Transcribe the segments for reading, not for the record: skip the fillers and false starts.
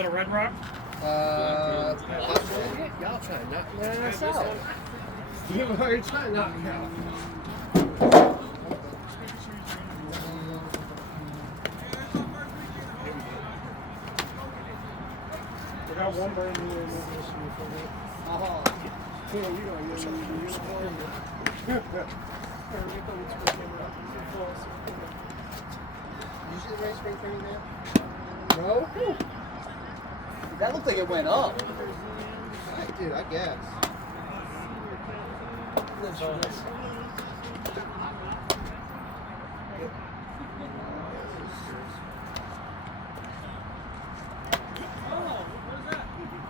A Red Rock? Y'all trying to knock my ass out. You already trying to knock me out. We got one brand new in this You don't use uniform. You see the race spring training there? No? That looked like it went up. Dude, I guess.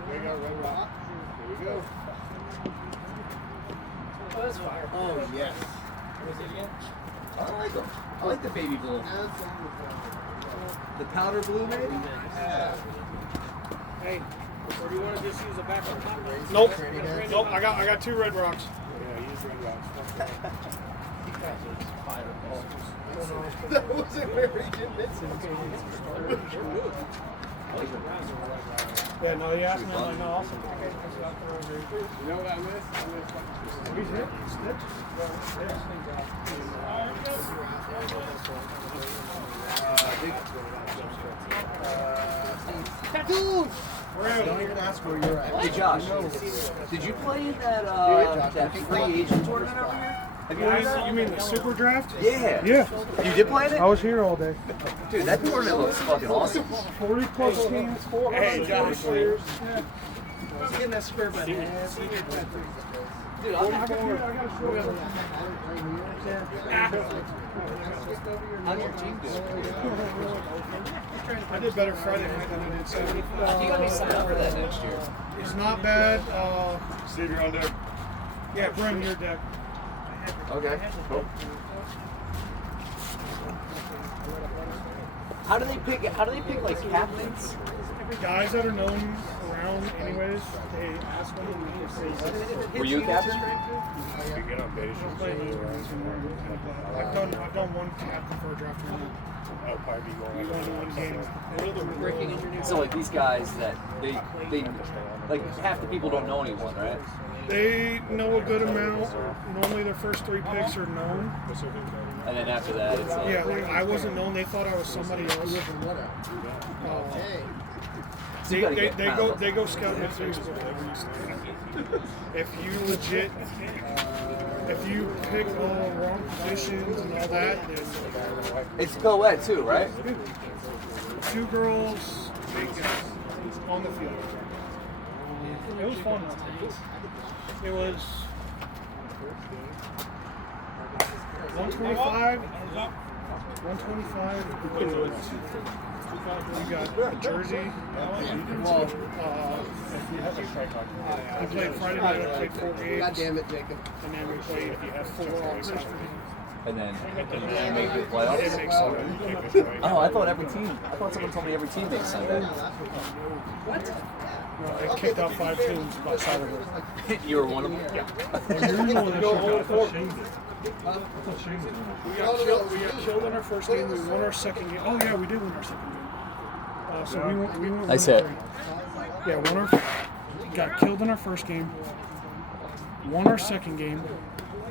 We got Red Rock. Here we go. Oh, that's fire. Oh, yes. What is it again? I like them. I like the baby blue. The powder blue, maybe? Yeah. Hey, or do you want to just use a backup top? Nope. Nope, I got two Red Rocks. Yeah, use Red Rocks. That wasn't very convincing. Yeah, no, he asked me, I'm like, no, awesome. You know what I missed? He's hit. Snitch. Dude! Don't even ask where you're at. Hey, Josh, did you play in that free agent tournament over here? Have you heard of that? You mean the Super Draft? Yeah. Yeah. You did play in it? I was here all day. Dude, that tournament looks fucking awesome. 40 plus teams, 400 Hey, Josh. players. Getting that square button. Dude, I'm I got a show you. on your team, dude. I did better Friday night than I did Saturday. You gotta be signed up for that next year. It's not bad. Steve, you're on deck. Yeah, Bren, your deck. Okay, cool. How do they pick like captains? Guys that are known around anyways, they ask them if they Were you a captain? You get on base. I've done one captain for a draft tournament. Oh, probably We won one game. So like these guys that they like half the people don't know anyone, right? They know a good amount. Normally their first 3 picks are known. And then after that, it's like Yeah, like I wasn't known. They thought I was somebody else. so you gotta get They go scouting at Facebook. If you legit, if you pick all the wrong positions and all that, then It's co-ed too, right? 2 girls, big guys on the field. It was fun. It was 125. 125. We got Jersey. We played Friday night. I played 4 games. God damn it, Jacob. And then we played 4 on Saturday. And then make the It playoffs. makes Sunday. Oh, I thought someone told me every team makes Sunday. They kicked out 5 teams by Saturday. You were one of them? Yeah. We got killed in our first game. We won our second game. Oh yeah, we did win our second game. So we won. Nice hit. Yeah, got killed in our first game. Won our second game.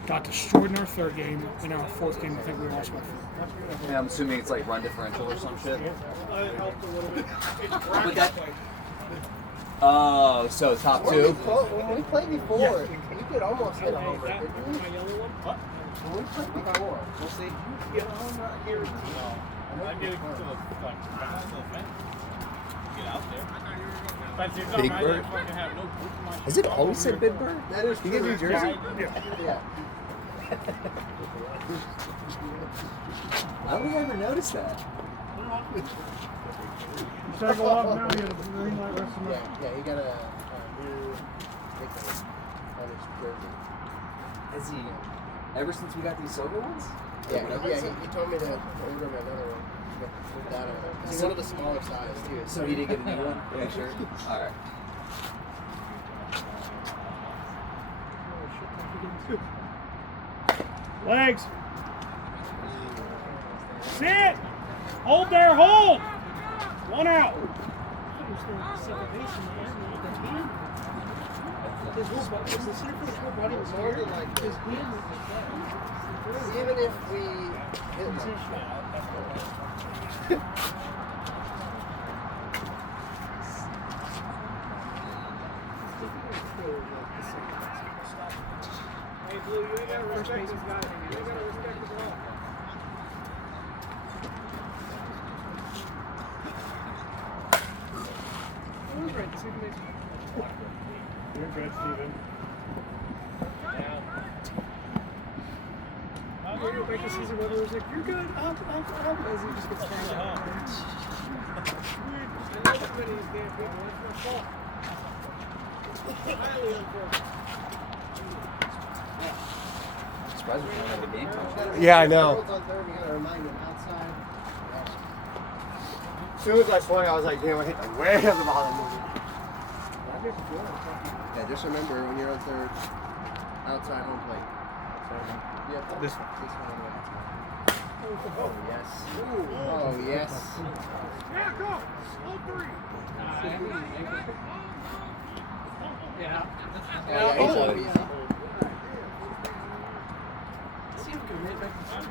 Got destroyed in our third game. In our fourth game, I think we lost by 4. Yeah, I'm assuming it's like run differential or some shit. It helped a little bit. But that. Oh, so top 2. When we played before, we could almost hit a home run, didn't we? When we played before. We'll see. Get a home run here. Big Bird. Has it always said Big Bird? That is You get New Jersey? Yeah. I don't ever notice that. You gotta go off now. You have a green light rest of the night. Yeah, he got a new nickname on his jersey. Has he? Ever since we got these silver ones? Yeah, he told me to order him another one. He's one of the smaller size, too. So he didn't get a new one? Yeah, sure. All right. Legs. Sit. Hold there. Hold. 1 out. for second base in the Army with the hand. His whole body, the center field's whole body was More here. than like His hand was like that. even if we hit Position. Hey, Blue, you ain't gotta respect this guy. You ain't gotta respect the ball. Who's right? The second base. You're good, Steven. I'm going to make the season whether it's like, you're good, I'm as he just gets turned out. I know too many of these damn people. That's my fault. Highly unfortunate. Surprised we don't have a game time. Yeah, I know. On third, we gotta remind him outside. As soon as I swung, I was like, damn, I hit the way of the ball. Yeah, just remember when you're on third, outside home plate. Yeah, this one. Oh, yes. Oh, yes. Yeah, go. All three. Yeah. Yeah, Oh, easy. yeah. See if we can read back the first.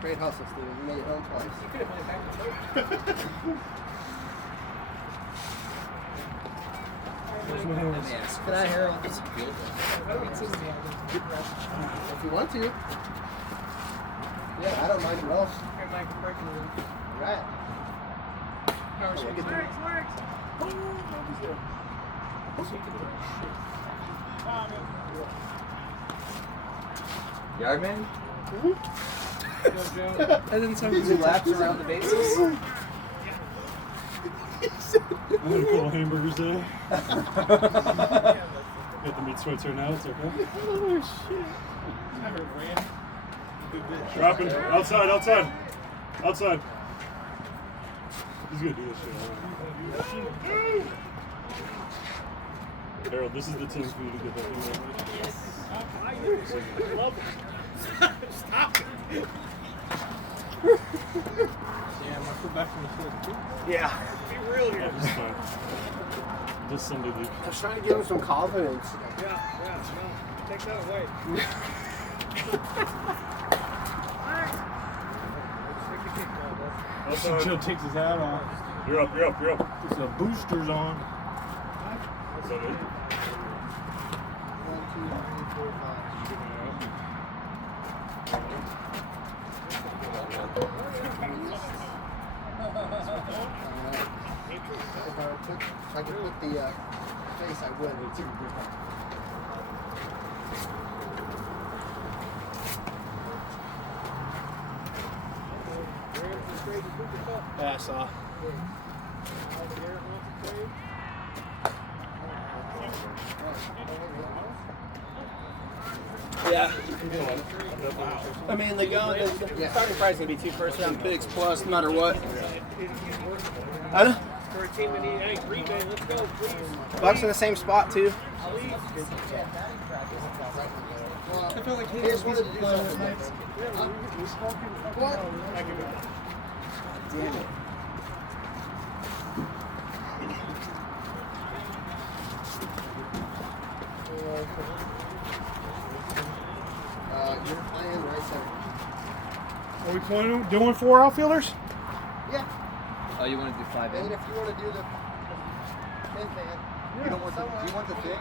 Great hustle, Steven. You made it home twice. You could have played back the third. Can I, Harold? It's easy. If you want to. Yeah, I don't mind at all. You're like breaking the Right. power so you can do it. Legs. Yardman? And then some Two laps around the bases? I'm gonna call hamburgers there. Get the meat sweats right now, it's okay. Oh shit. Dropping. Outside, outside. Outside. He's gonna do this shit. Alright. Harold, this is the team for you to get that thing right. Stop it. Yeah, my foot back from the foot. Yeah. Be real here. It's fine. Just Sunday league. I was trying to give him some confidence. Yeah, no. Take that away. Take the kickball, bro. Outside. Joe takes his hat off. You're up, you're up, you're up. Puts the boosters on. Is that it? 1, 2, 3, 4, 5. If I could put the face, I would. Yeah, I saw. Yeah. I mean, the starting price is going to be 2 first-round picks plus, no matter what. I know. For a team that need, hey, Green Bay, let's go, please. Bucks in the same spot, too. Here's one of the What? Damn it. You're playing right center. Are we doing 4 outfielders? Yeah. Oh, you want to do 5 And in? if you want to do the fifth man, You don't want the, do you want the thing?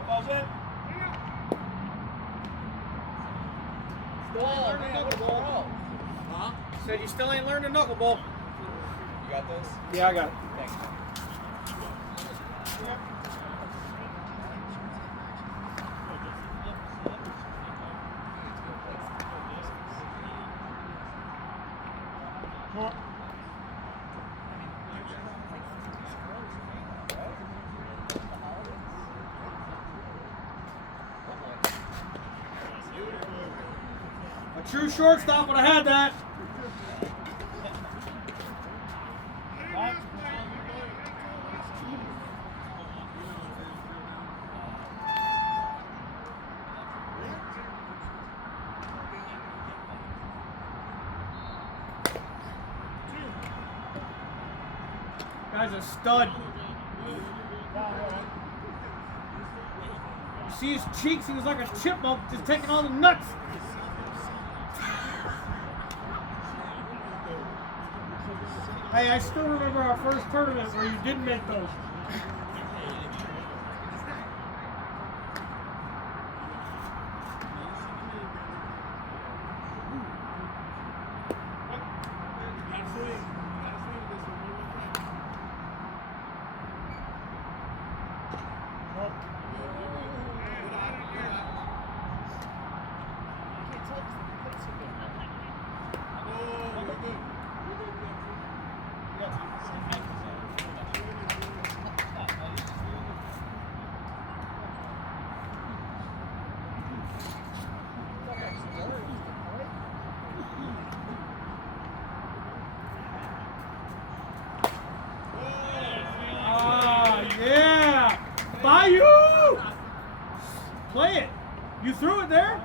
go. Ball's in. Still ain't learning knuckleball. Huh? Said you still ain't learning knuckleball. You got this? Yeah, I got it. Thanks, man. A true shortstop would have had that. Guy's a stud. You see his cheeks, he was like a chipmunk just taking all the nuts. Hey, I still remember our first tournament where you didn't make those. Yeah! Bayou! Play it. You threw it there?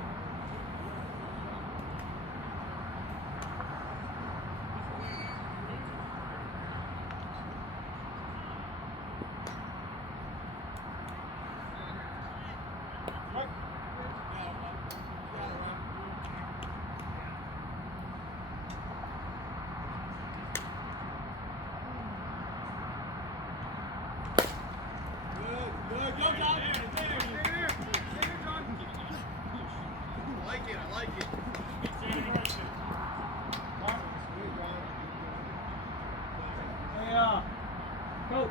Coach,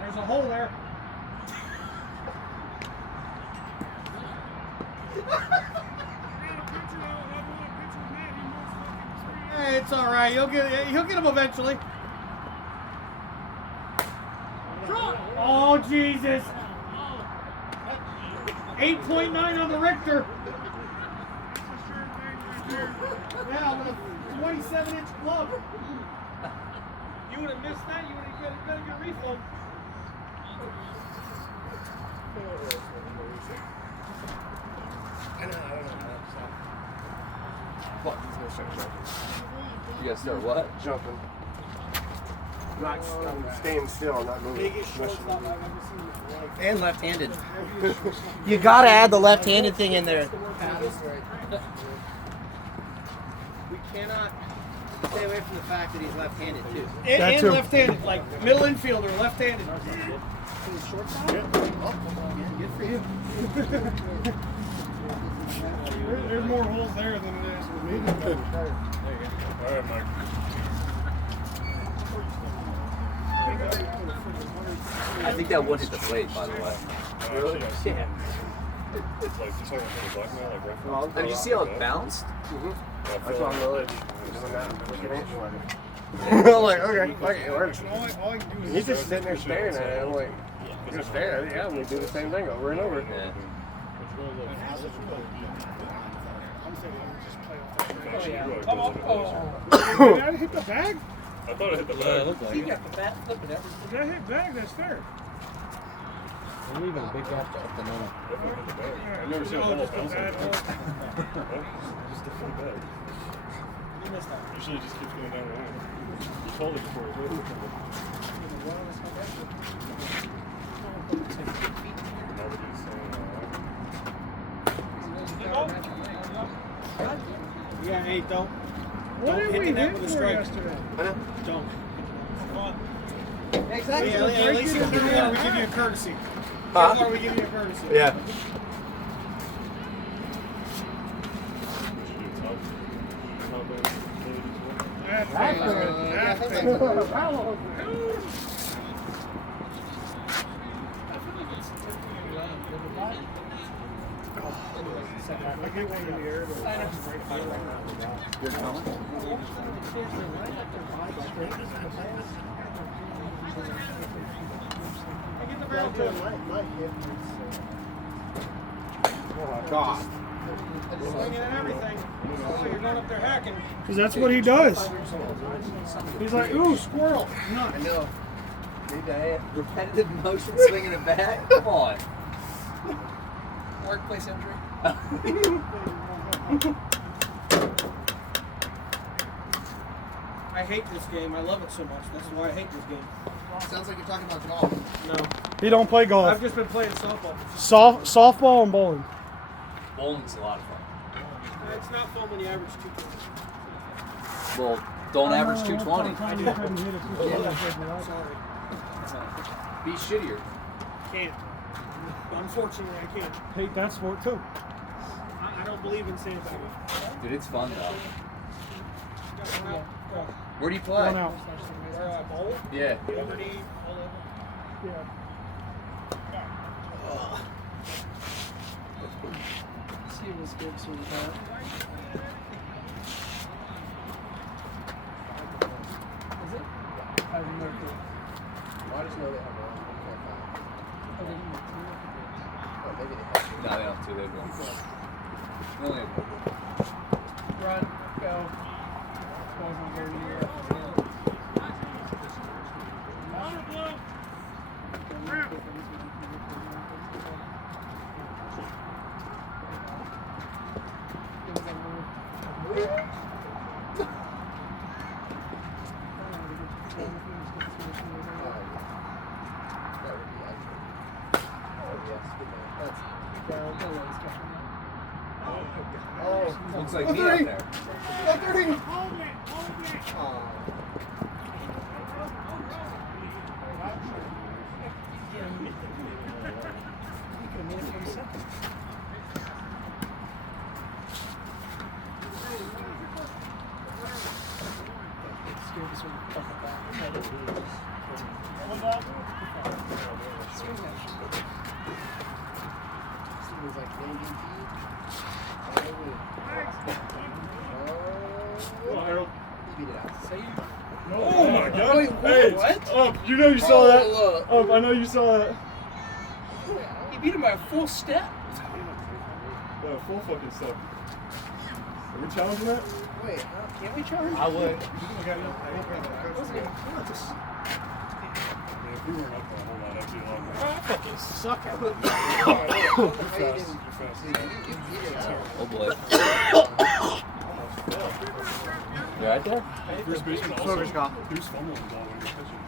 there's a hole there. Hey, it's all right. He'll get him eventually. Oh Jesus! 8.9 on the Richter. Yeah, with a 27-inch glove. You would have missed that. You would have got your refund. I don't know. Fuck, he's gonna start jumping. You gotta start what? Jumping. Not staying still, not moving. And left-handed. You gotta add the left-handed thing in there. We cannot stay away from the fact that he's left-handed too. And left-handed, like middle infielder, left-handed. Good for you. There's more holes there than there is with me. All right, Mike. I think that one hit the plate, by the way. Really? Yeah. It's like just like a black man, like right Well, Did you see how it bounced? I saw him really doing that. Looking at you. I'm like, okay, fuck it, it works. He's just sitting there staring at it. I'm like, you're gonna stare at it? Yeah, we do the same thing over and over. Yeah. Did that hit the bag? I thought it hit the bag. You got the bat flipping it. If that hit bag, that's fair. I'm leaving a big gap up the middle. Definitely hit the bag. I've never seen a Oh, ball just a bounce bad like that. Just a full bag. Usually it just keeps going down the line. You told it before. Nobody's saying Yeah, hey, don't. What did hit we the net hit with a for strike. yesterday? Don't. Exactly. Yeah, at least you do that. We give you a courtesy. Huh? Why we give you a courtesy? Yeah. You're coming? Get the barrel to him. God. Swinging and everything. Oh, you're going up there hacking. Because that's what he does. He's like, ooh, squirrel. Nuts. I know. Need that repetitive motion swinging a bat? Come on. Workplace injury? I hate this game. I love it so much. That's why I hate this game. Sounds like you're talking about golf. No. He don't play I've golf. just been playing softball. Softball and bowling. Bowling's a lot of fun. It's not fun when you average 220. Well, don't average 220. Sorry. Be shittier. Can't. Unfortunately, I can't. Hate that sport too. I don't believe in sandbagging. Dude, it's fun though. One out. Where do you play? One out. Where I bowl? Yeah. Liberty, all over. See what's good so far. Is it? I have no clue. I just know they have one. Oh, they need two. Oh, maybe they have No, they don't have two. They have one. They only have one. Run, go. Ball's not going anywhere. Looks like me out there. Oh my god! Wait, hey, what? You know you saw that. I know you saw that. He beat him by a full step. Yeah, full fucking stuff. Are we challenging that? Wait, can't we charge? I would. If we weren't up there a whole lot, that'd be a lot more. I fucking suck at it. You're fast. Oh boy. You right there? First baseman also. He was fumbling the ball when he was pitching.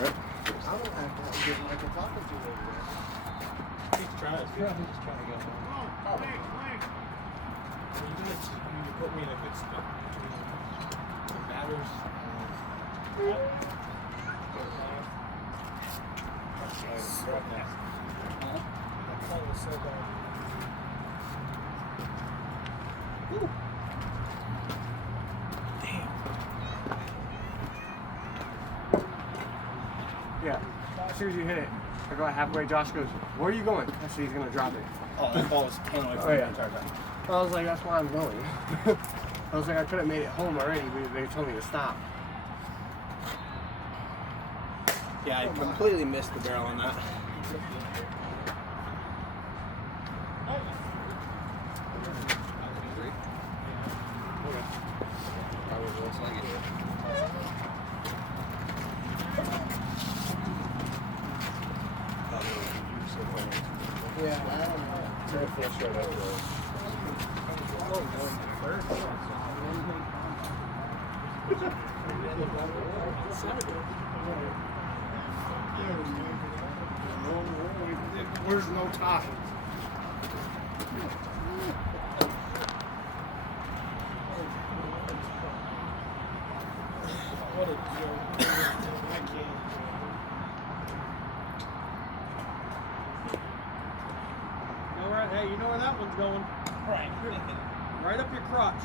I don't have to get like a talking to over there. He's trying. He's trying to go. You put me in a good spot. It matters. That call was so bad. Yeah. As soon as you hit it, I go halfway. Josh goes, "Where are you going?" I said, "He's gonna drop it." Oh, that ball was a ton of Oh yeah. I was like, "That's where I'm going." I was like, "I could have made it home already, but they told me to stop." Yeah, I completely missed the barrel on that. Yeah, I don't know. Where's no tie? What a joke. I can't. know where that one's going. Right. Right up your crotch.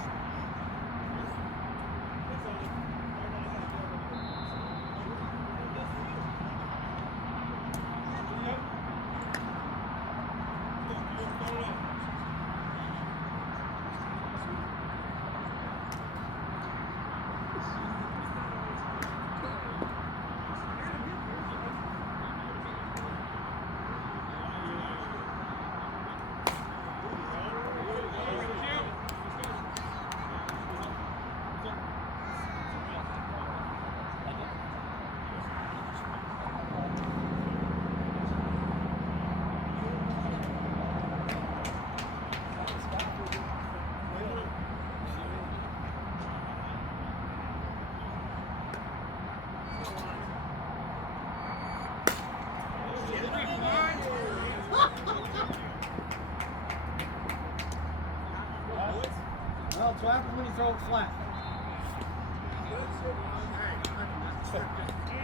Well, it's what happens when you throw it flat.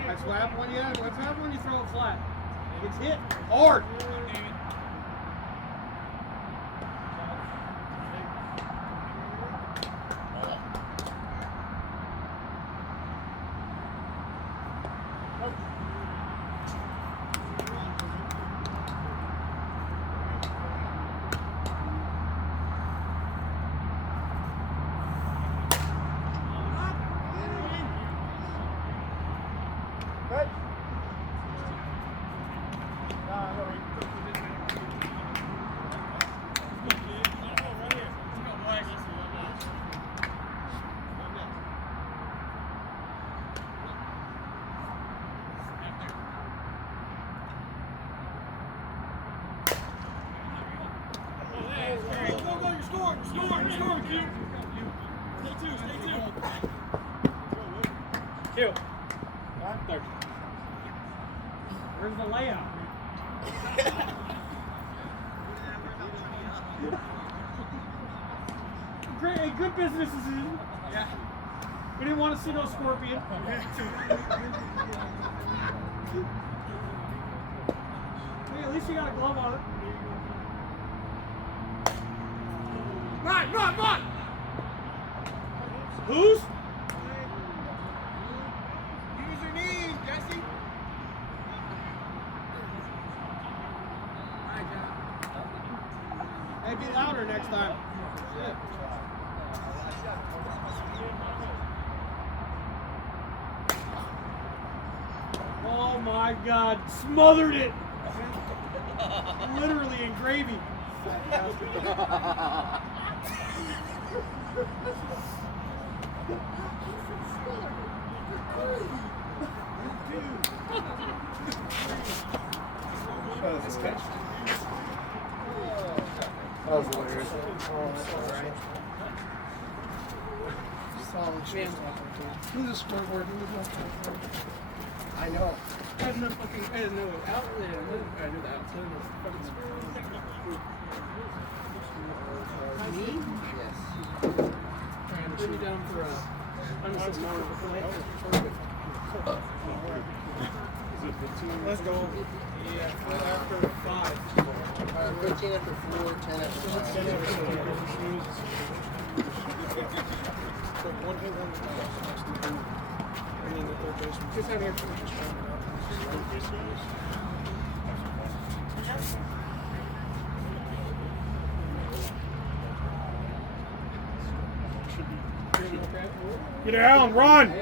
That's what happens when you throw it flat. It's hit hard. Two. Where's the layout? Great, good business is in. Yeah. We didn't want to see no scorpion. Hey, at least you got a glove on it. Run! Who's? Use your knees, Jesse. Hey, be louder next time. Oh my God, smothered it. Literally in gravy. That was hilarious. Solid shit. Who's a scoreboard? I know. I had no fucking. I didn't know it out. I knew that. Me? Yes. And put me down for unassisted play. Let's go. Yeah, after 5. 15 after 4, 10 after 5. 10 after 1 hit, 1 bringing the third baseman. Just have here for just round it up. Get down, run!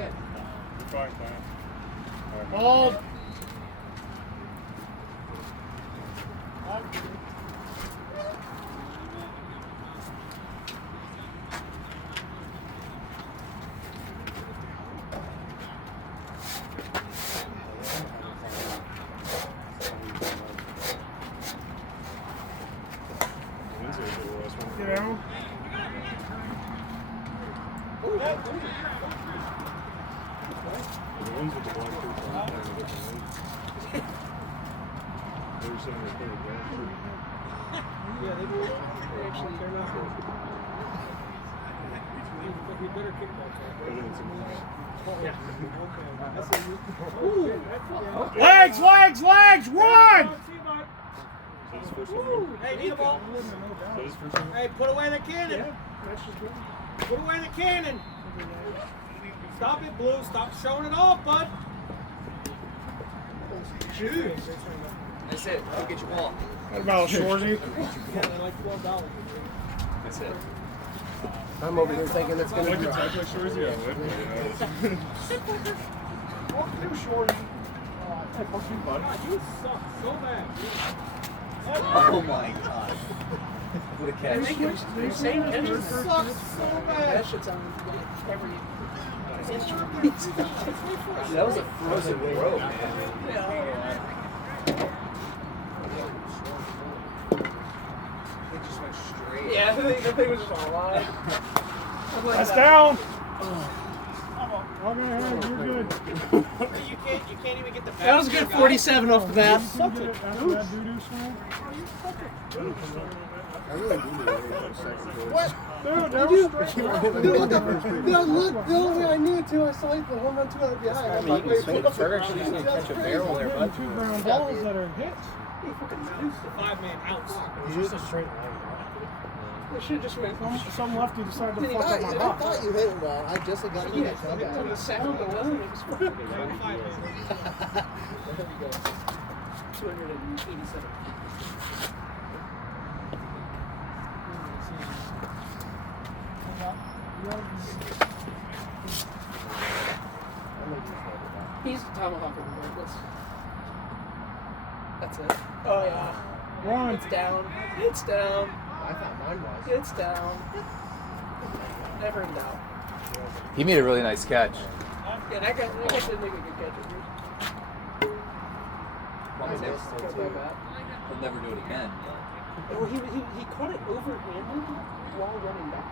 Hold. Get down. The ones with the black shirts on, they're a different one. They were saying they're playing black shirt. Yeah, they do. They actually, they're not good. We better kick that. But then it's in Yeah. That's a Legs, run! So his first one. Hey, need a ball. So his first one. Hey, put away the cannon. Put away the cannon. Stop it, Blue. Stop showing it off, bud. Jeez. That's it. Go get your ball. What about Shorzy? Yeah, they're like $12. That's it. I'm over here thinking it's I gonna like be. the type like Shorzy, I would, but God, you suck so bad. Oh my god. What a catch. You suck so bad. That shit's on every. That was a frozen throw, man. It just went straight. Yeah, the thing was just on a line. That's down. Okay, you're good. You can't even get the That was a good 47 off the bat. After that doo-doo swing. I really do need a second goal. What? Look, the only way I needed to, I saw the home run 2 out behind. I'm like, wait, Burger actually needs to catch a barrel there, bud. Two ground balls that are hit. the 5-man outs. It's just a straight line. They should have just went. Some lefty decided to fuck up my I box. thought you hit it well. I just got to get From the sound alone, it was fucking 5-man. 287. He's tomahawk regardless. That's it. Oh yeah. Run. It's down. It's down. I thought mine was. It's down. Never in doubt. He made a really nice catch. Yeah, that guy did make a good catch. Got that back. He'll never do it again. Oh, he caught it overhanded while running back.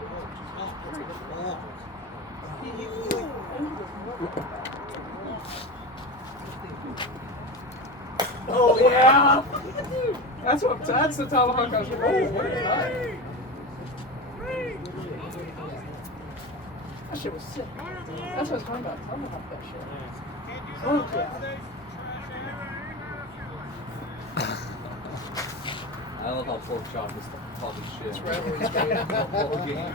Oh yeah! That's the tomahawk I was going for. That shit was sick. That's what I was talking about. Tomahawk that shit. Oh yeah. I love how pork chop is talking shit. It's rivalry straight The whole game.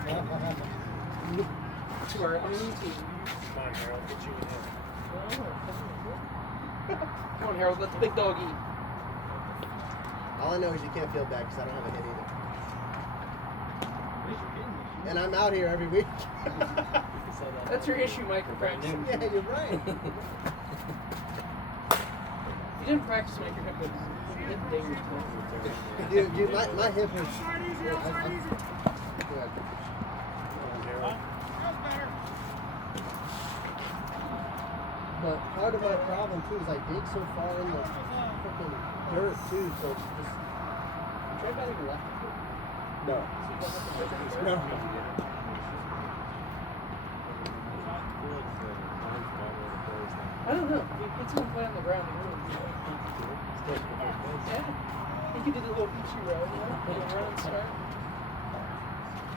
to our own team. Come on, Harold, get you in here. Come on, Harold, let the big dog eat. All I know is you can't feel bad because I don't have a hit either. And I'm out here every week. That's your issue, Micro practice. Yeah, you're right. You didn't practice Micro hip, but you didn't dare your Dude, my hip hurts. But part of my problem too is I dig so far in the freaking dirt too, so it's just. Try batting left. No. No. I don't know. If you put someone play on the ground, he really yeah. You could do the little Ichi row, you know? The run and start.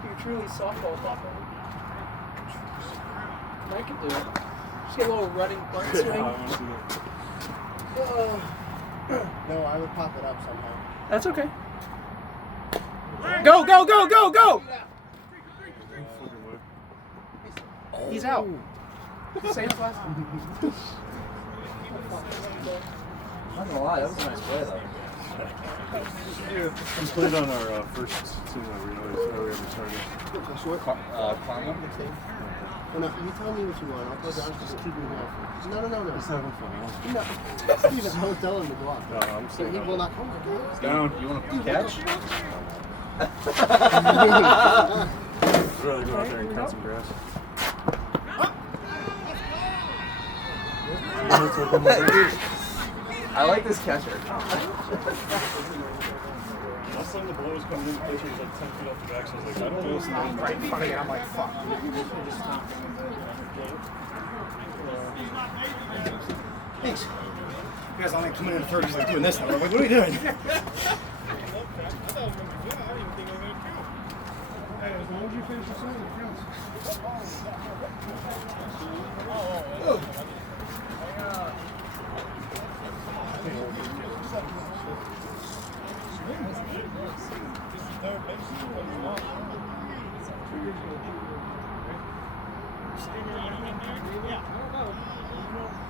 You're truly softball popper. I could do it. Just get a little running butt swing. No, I would pop it up somehow. That's okay. Go, go, go, go, go! He's out. Same as last time. I'm not gonna lie, that was a nice play though. We played on our first team that we ever started. Karma? Well, no, you tell me what you want. I'll tell Josh to just keep me going. No. Just having fun. No. Steven, I will tell him to go off. No, I'm So staying he out. will not. Oh my God. It's down. You want to catch? I'd rather go out there and cut some grass. I like this catcher. Last time the ball was coming in, the pitcher was like 10 feet off the back, so I was like, I don't know what's going Right in front of you. I'm like, fuck. Thanks. You guys only coming in the 30s like doing this. I'm like, what are we doing? Hey, as long as you finish the swing, it counts.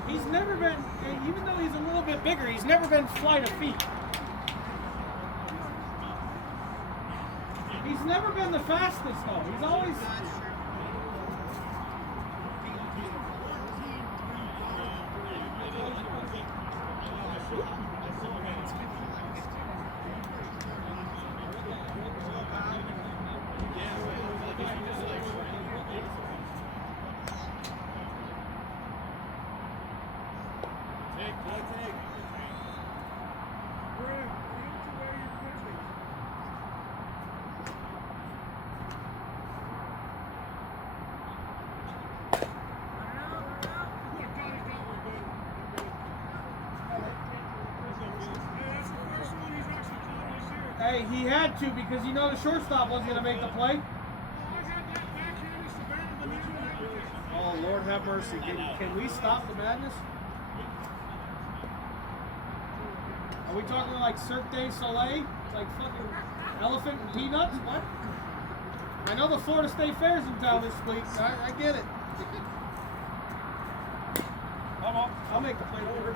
He's never been, even though he's a little bit bigger, he's never been flight of feet. He's never been the fastest though. He's always. Hey, he had to because you know the shortstop wasn't going to make the play. Oh, Lord have mercy. Can we stop the madness? Are we talking like Cirque du Soleil? Like fucking elephant and peanuts? What? I know the Florida State Fair's in town this week. I get it. I'll make the play over.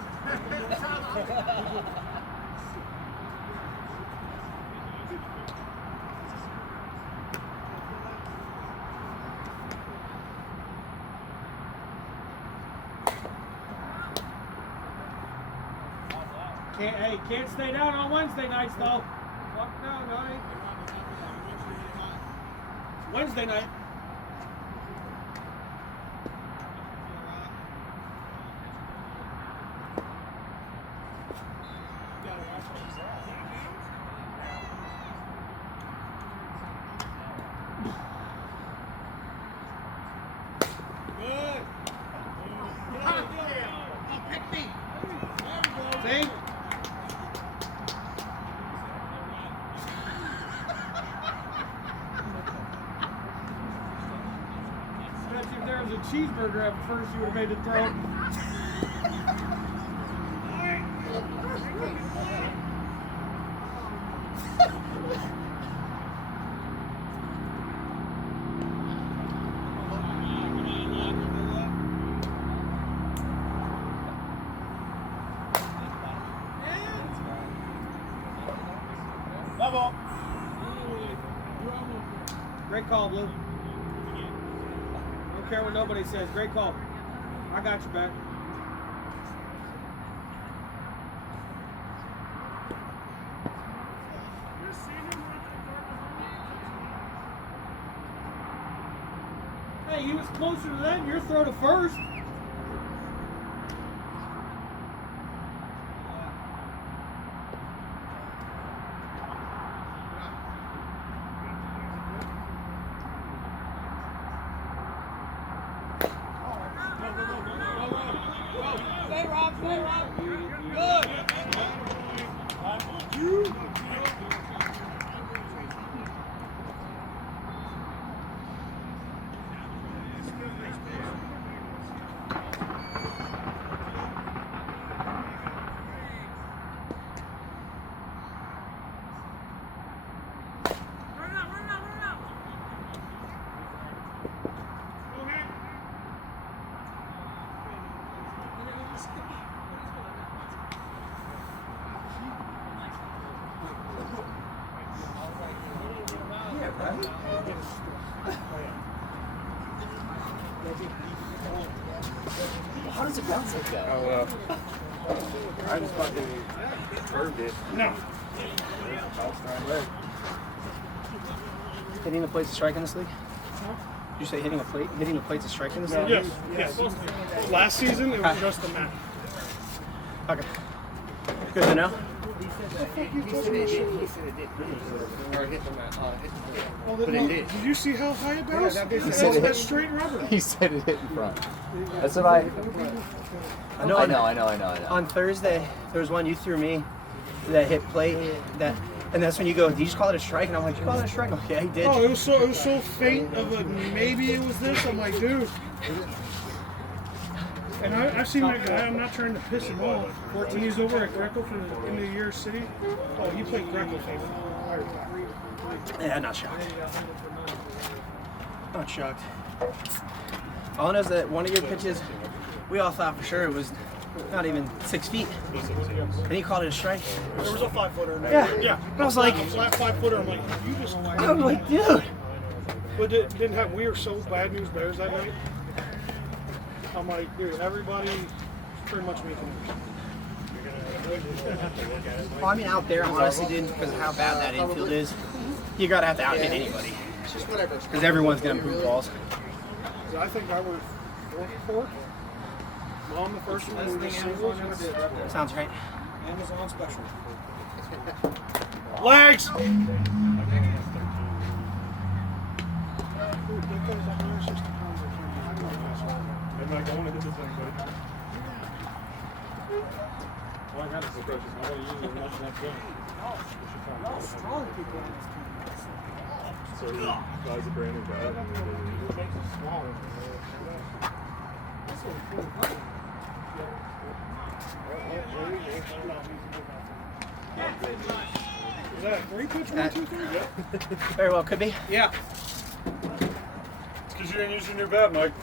Can't stay down on Wednesday nights though. Fuck no, no. Wednesday night. See? If there was a cheeseburger at first, you would have made the throw. Great call, Blue. Don't care what nobody says. Great call. I got you back. Hey, he was closer to that. Your throw to first. How does it bounce like that? Oh, I just fucking curved it. No. Bounced right away. Hitting the plate's a strike in this league? Did you say hitting the plate's a strike in this league? Yes. Yes. Last season, it was just a map. Okay. Good to know. But it did. Did you see how high it bounced? It said bounced it that hit- straight rubber. He said it hit in front. That's what I know. I know. On Thursday, there was one you threw me that hit plate, and that's when you go, did you just call it a strike? And I'm like, you call it a strike? I'm like, yeah, he did. Oh, it was so faint of a maybe it was this. I'm like, dude. And I've seen that guy. I'm not trying to piss him off. He's over at Greco for the end of year city. Oh, he played Greco for Yeah, not shocked. Not shocked. All I know is that one of your pitches, we all thought for sure it was not even 6 feet. And he called it a strike. There was a 5-footer in there. Yeah. I was like, a flat 5-footer. I'm like, you just. I'm like, dude. But didn't have we were so bad news bears that night. I'm like, dude, everybody pretty much making it. Well, I mean, out there, honestly, dude, because of how bad that infield is, you gotta have to out-hit anybody. Because everyone's gonna move balls. I think I was 4-4. On the first one, we were singles. Sounds right. Amazon special. Legs! I'm like, I want to hit this thing, buddy. Well, I got this approach. I want to use it as much as I can. Strong people. So he buys a brand new bat and then It makes it smaller. Is that a 3-pitch 1-2-3? Yep. Very well, could be. Yeah. it's because you didn't use your new bat, Mike.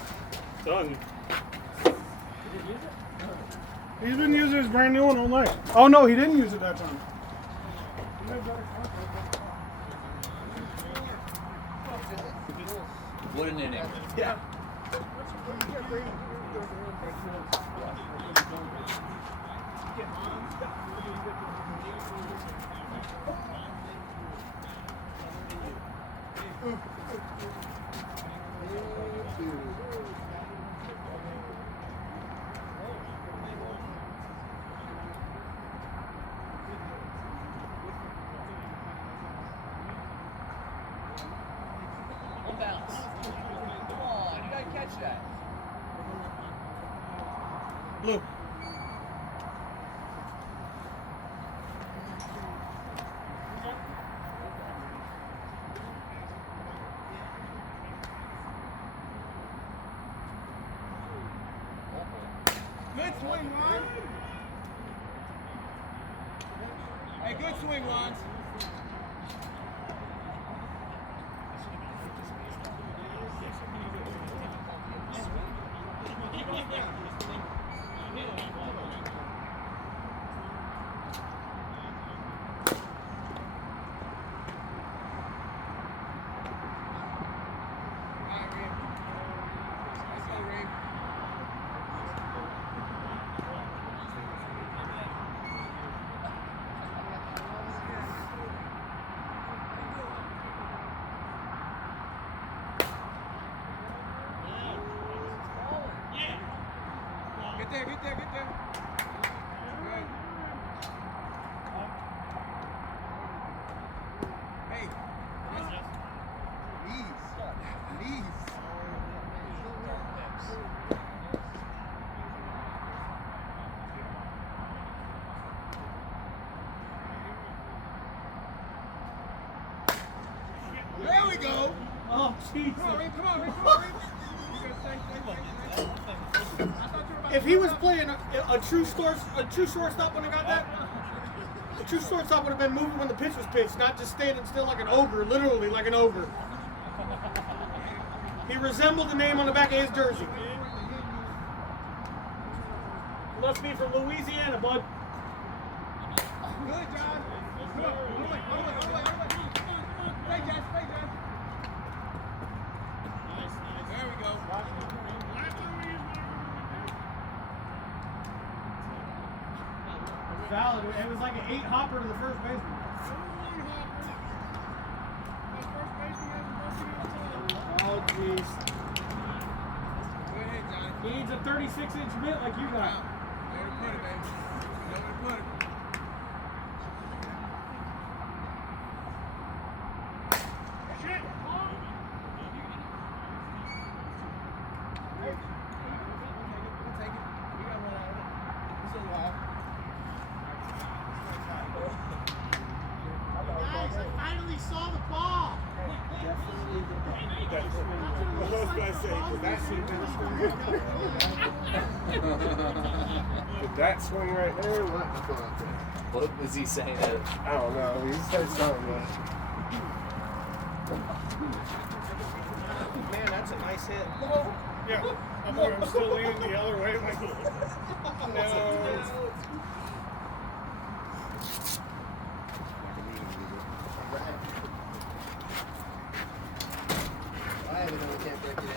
Done. He's been using his brand new one all night. Oh no, he didn't use it that time. What an inning. Yeah. One bounce. Come on, you gotta catch that. Blue. Good swing, Ron. Hey, good swing, Ron. Get there. Good. Hey. Knees. There we go. Oh, jeez. Come on, Reed. If he was playing a true shortstop when he got that, the true shortstop would have been moving when the pitch was pitched, not just standing still like an ogre, literally like an ogre. He resembled the name on the back of his jersey. Must be from Louisiana, bud. Good, John. Good. Play, John. There we go. Valid. It was like an 8-hopper to the first baseman. Oh, jeez. Go ahead, John. He needs a 36-inch mitt like you got. There to put it, baby. There to put it. Finally saw the ball. guys say, did that Did that swing right there? What was he saying? I don't know. He said something. Man, that's a nice hit. Yeah. I'm still leaning the other way. Like, no. I haven't done a can't break it in.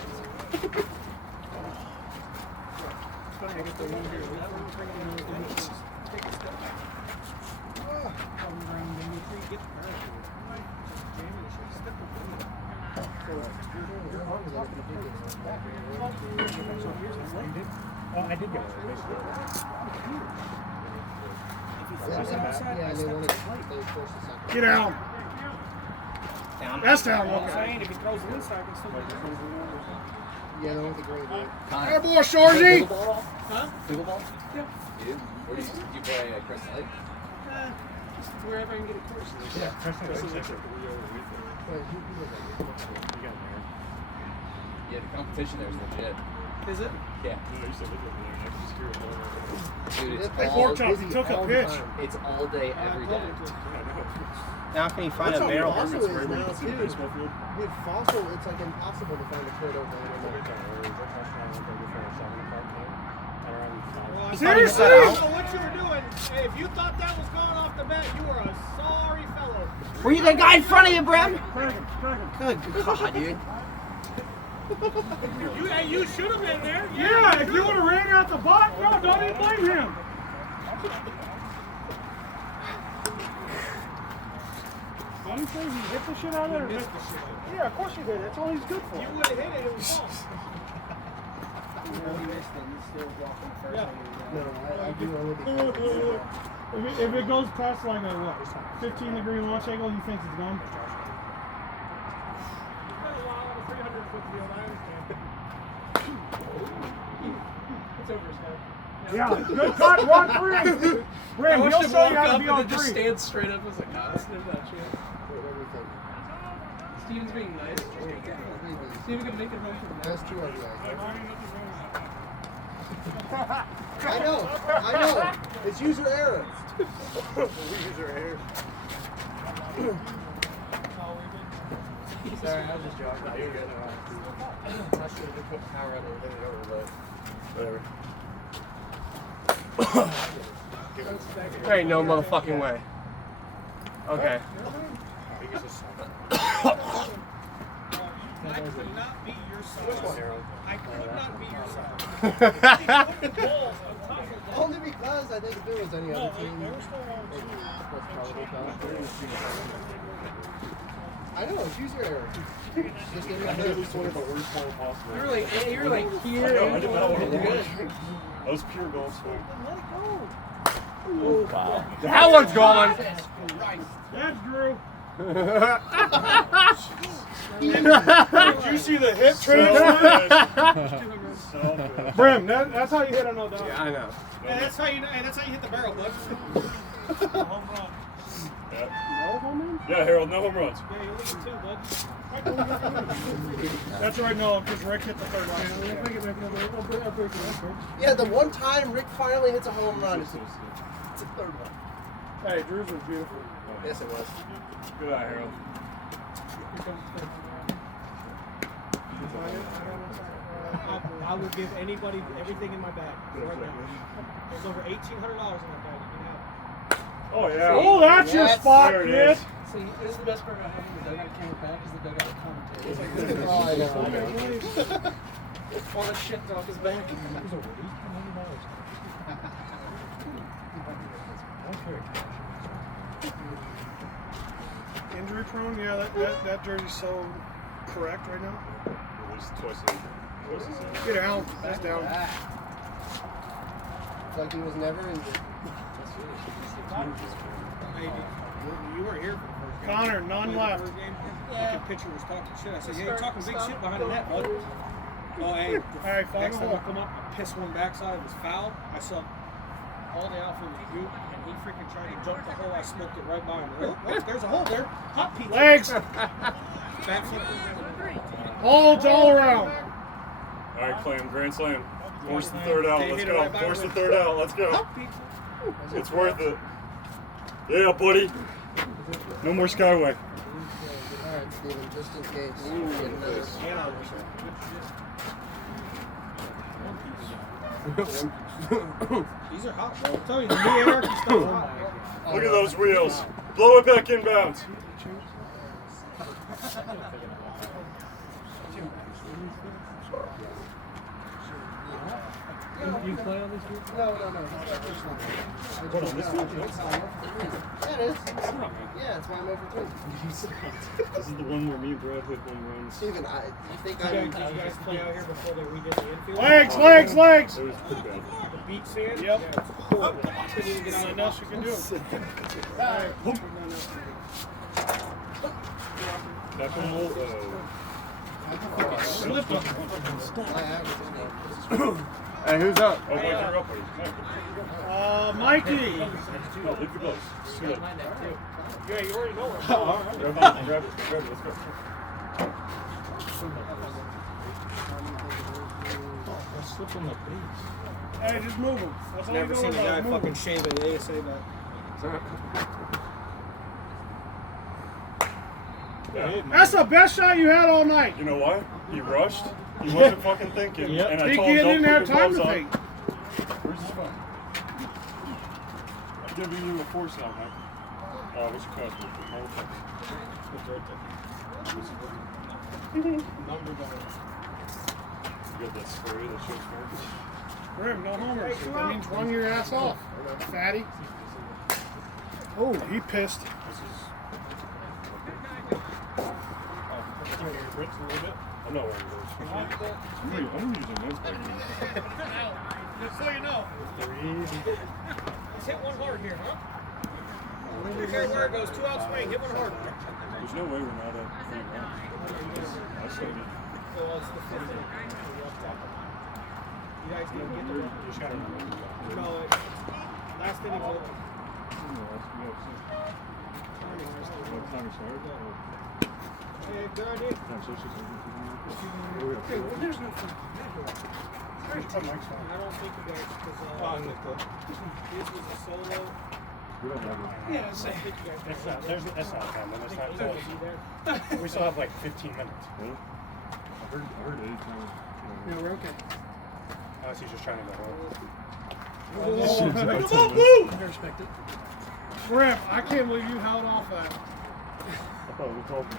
I did get Yeah, they wanted they forced the second. Get out. Down. That's down. I'm Okay. saying if he throws it inside, I can still get it. Yeah, they want the grade. Hey, Connor. boy, Shorzy. Huh? Pickleball? Yeah. You? Where do you play at Crystal Lake? Just wherever I can get a course. Yeah. Yeah, the competition there is legit. Is it? Yeah. Dude, They it's Pork all, chop, he took a pitch. it's all day, every day. Now can you find That's a how barrel? Fossil is now, too. Baseball field. Dude, Fossil, it's like impossible to find a kid over there. Well, Seriously? so what you were doing, hey, if you thought that was going off the bat, you were a sorry fellow. Were you the guy in front of you, Brem? Good God, dude. You should have been there. Yeah, if you would have ran out the butt, no, don't even blame him. Funny thing, he hit the shit out of there. Missed the shit. Yeah, of course you did. That's all he's good for. You would have hit it, it was gone. He missed it. He's still walking first. Yeah. No, I do only because If it goes past like a what, 15-degree launch angle, he thinks it's gone. It's over his head. Yeah, good cut, 1-3. Ram, he'll show you how to be on just 3. stand straight up. I was like, nah, that's never that shit. everything. Steven's being nice. Steven can make it home from That's that. two RBIs. I know. It's user error. Sorry, I was just joking. No, you're good. I should have put power on and hit it over, but whatever. There ain't no motherfucking way. Okay. I could not be your size. I could not be your size. Only because I think if there was any other team, that's probably I know, it's user error. Just give me a I hit. at least one of the worst point possible. You were like here. I know, I and did not want to you're good. That was pure golf swing. Wow. That one's gone. That's Drew. Did you see the hip transfer? So good. Brim, that's how you hit a no doubt. Yeah, I know. And that's how you hit the barrel, bud. Home run. Yeah. No home run? Yeah, Harold, no home runs. Yeah, you're leading too, bud. That's right, no, because Rick hit the third line. Yeah, the one time Rick finally hits a home run. It's a third one. Hey, Drew's was beautiful. Yes, it was. Good eye, Harold. I would give anybody everything in my bag right now. There's over $1,800 in that bag. You can have it. Oh, yeah. Oh, that's your Yes. spot, There it kid. is. See, this is the best part about having the dugout camera back is the dugout commentator. Oh, I know. All that shit off his back. Injury prone? Yeah, that jersey's so correct right now. At least twice a season. Get out. That's down. It's like he was never injured. Maybe. You weren't here for the first game. Connor, none left. First game? The pitcher was talking shit. I said, yeah, you're talking big shit behind the net, bud. Oh, hey. Hey, follow Next the time I hole. come up, I piss one backside. It was foul. I saw all the outfield was goop, and he freaking tried to jump the hole. I smoked it right by him. Oh, there's a hole there. Hot pizza. Legs. Backflip. Holds all around. All right, Clam, grand slam. Force the third out. Let's go. Force the third out. Let's go. It's worth it. Yeah, buddy. No more Skyway. Alright, Steven, just in case. These are hot, bro. I'm telling you, the new anarchy stuff. Look at those wheels. Blow it back inbounds. You play on this group? No. What, on this field? Yeah, it is. Yeah, that's why I'm over 2. This is the one where me and Brad hit home runs. Steven, you think Did you guys play out here before they redid the infield? Legs. It was pretty bad. The beach sand? Yep. Yeah, it's cool. Couldn't even get on Nothing else you can do. Back on the Slip up. Hey, who's up? Oh, Mike, you're up, buddy. Mikey. No, leave the gloves. Scoot up. Yeah, you already know where Grab it, let's go. Slip on the base. Hey, just move him. That's all Never you seen a know guy about. fucking shave an ASA back. Yeah. That's the best shot you had all night. You know why? He rushed. He wasn't fucking thinking. Yep. And I Think told he him, didn't don't have put your time to gloves on. think. Where's his phone? I'm giving you a force out, Mike. What's your cost? It's right there. Number down. You got that spray that shows markers? Grim, no homers. That means run your ass off, fatty. Oh, he pissed. This is... Rinse a little bit. I'm not wearing those. I'm using this back here. Just so you know. Let's hit one hard here, huh? I don't care where it goes. 2 out swing. Hit one hard. There's no way we're not at 3 rounds. I said it. Well, it's the fifth inning. You guys didn't get the run. You just gotta remember that. No, last inning's over. What time you started? Hey, good idea. Okay, well, there's no fun. Where's my mic phone? I don't think you guys, because this was a solo. Yeah, that's it. That's not coming. That's not You're gonna be there. We still have like 15 minutes. Really? I heard 8 times. Yeah, we're okay. Unless he's just trying to go home. Come on, move! I respect it. Grim, I can't believe you held off that. I thought we called him.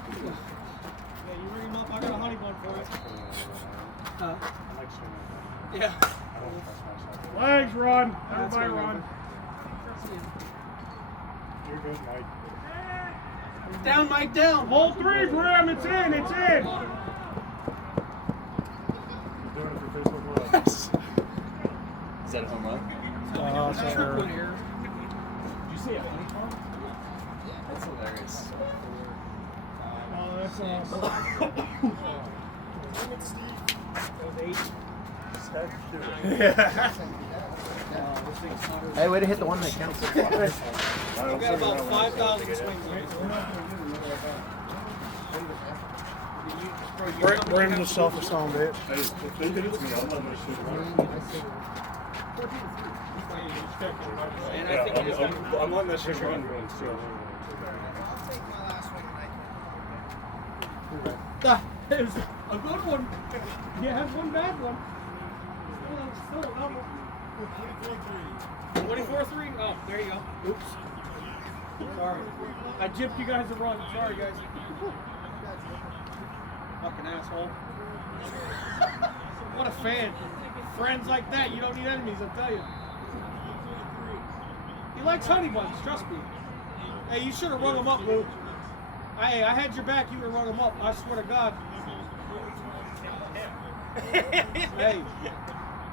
Yeah, you ring him up. I got a honey bun for you. I like swimming. Yeah. I don't trust myself. Legs, run. Everybody run. You're good, Mike. Down, Mike, down. Hold 3, Grim. It's in. It's in. You're doing it for Facebook Live. Is that a home run? Triple here. Did you see a honey farm? That's hilarious. Oh, that's awesome. That was 8. Hey, way to hit the one that counts. We got about 5,000 swings. Grim's a selfish-song bitch. Hey, if they hit it to me, I'll let my shit run. And I think it is I'm letting that shit run. That is a good one. You had one bad one. Still a number. 24-3. Oh, there you go. Oops. Sorry. I gypped you guys a run. Sorry, guys. Fucking asshole. What a fan. Friends like that, you don't need enemies, I'll tell you. He likes honey buns, trust me. Hey, you should have rung him up, Lou. Hey, I had your back, you would have rung him up. I swear to God. Hey,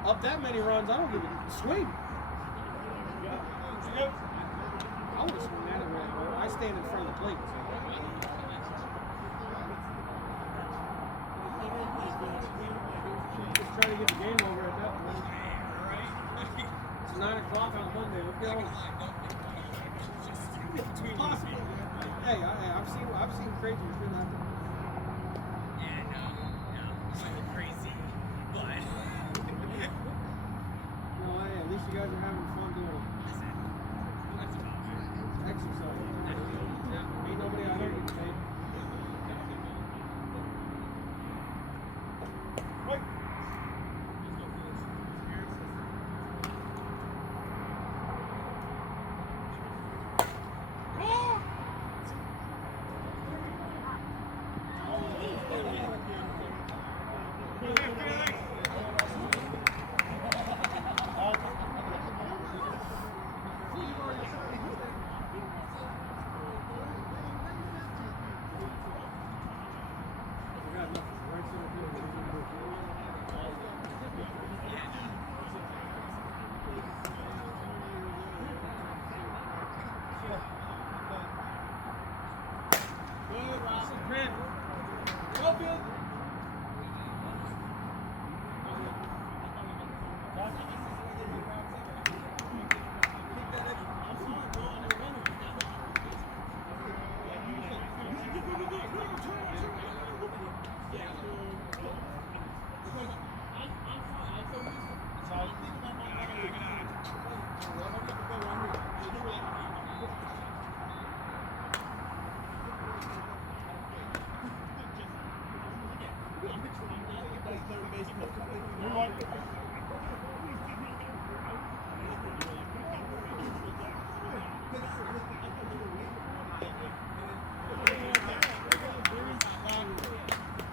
up that many runs, I don't give a swing. I would have swung that away, bro. I stand in front of the plate. Just trying to get the game over at that point. It's 9 o'clock on Monday. Let's go. Possible. Hey, I've seen crazy shit happen.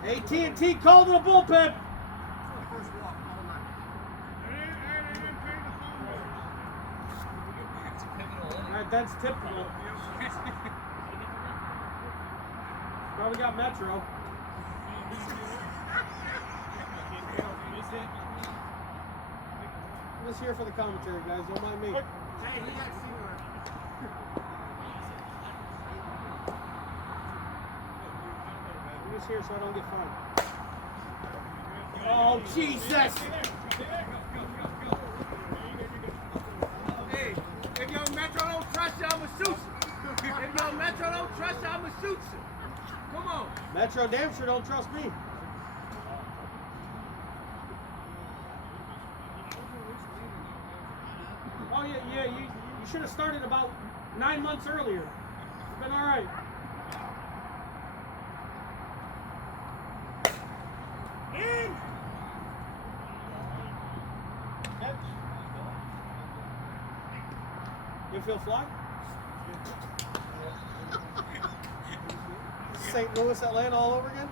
AT&T called in a bullpen. Alright, that's typical. Probably got Metro. I'm just here for the commentary, guys. Don't mind me. I'm just here so I don't get fined. Oh, Jesus! Hey, if your Metro don't trust you, I'ma shoot you. If your Metro don't trust you, I'ma shoot you. Come on. Metro damn sure don't trust me. Oh yeah, you should have started about 9 months earlier. It's been all right. You feel fly? St. Louis, Atlanta all over again?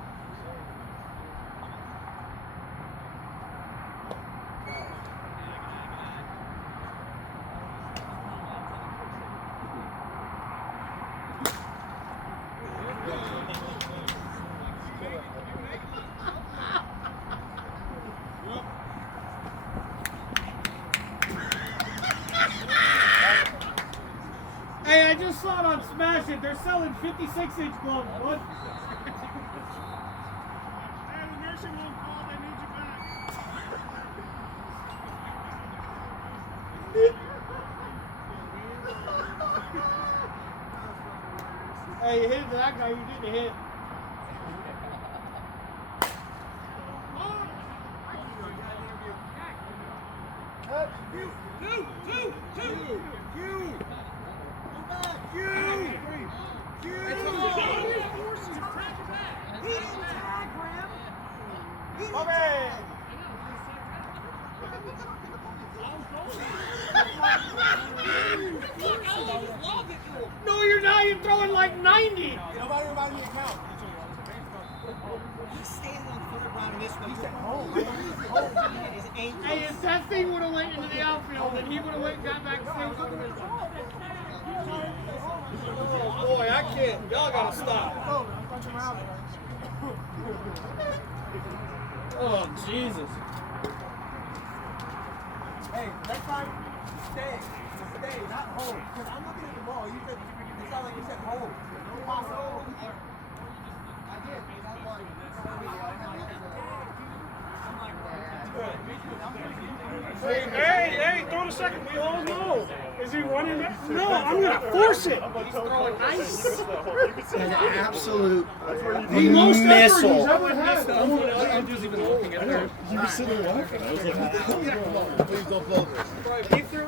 Hey, I just saw it on Smash It. They're selling 56-inch gloves. What? Hey, you hit it to that guy, you didn't hit. No, you're not. You're throwing like 90. Nobody remind me to count. He's standing on the third round in this one. He said, Hey, if that thing would have went into the outfield, and he would have went and got back safe. Oh boy, I can't. Y'all gotta stop. Oh Jesus. hey, next time, stay. Stay, not hold. Because I'm looking at the ball. You said, it sounded like you said hold. Pass it over. I did. Hey, throw the second. We all know. Is he running it? No, I'm going to force it. He's throwing ice. An absolute The most effort he's missile. ever had. I'm just even looking at her. You were sitting there laughing. I was like, Please don't blow this. He threw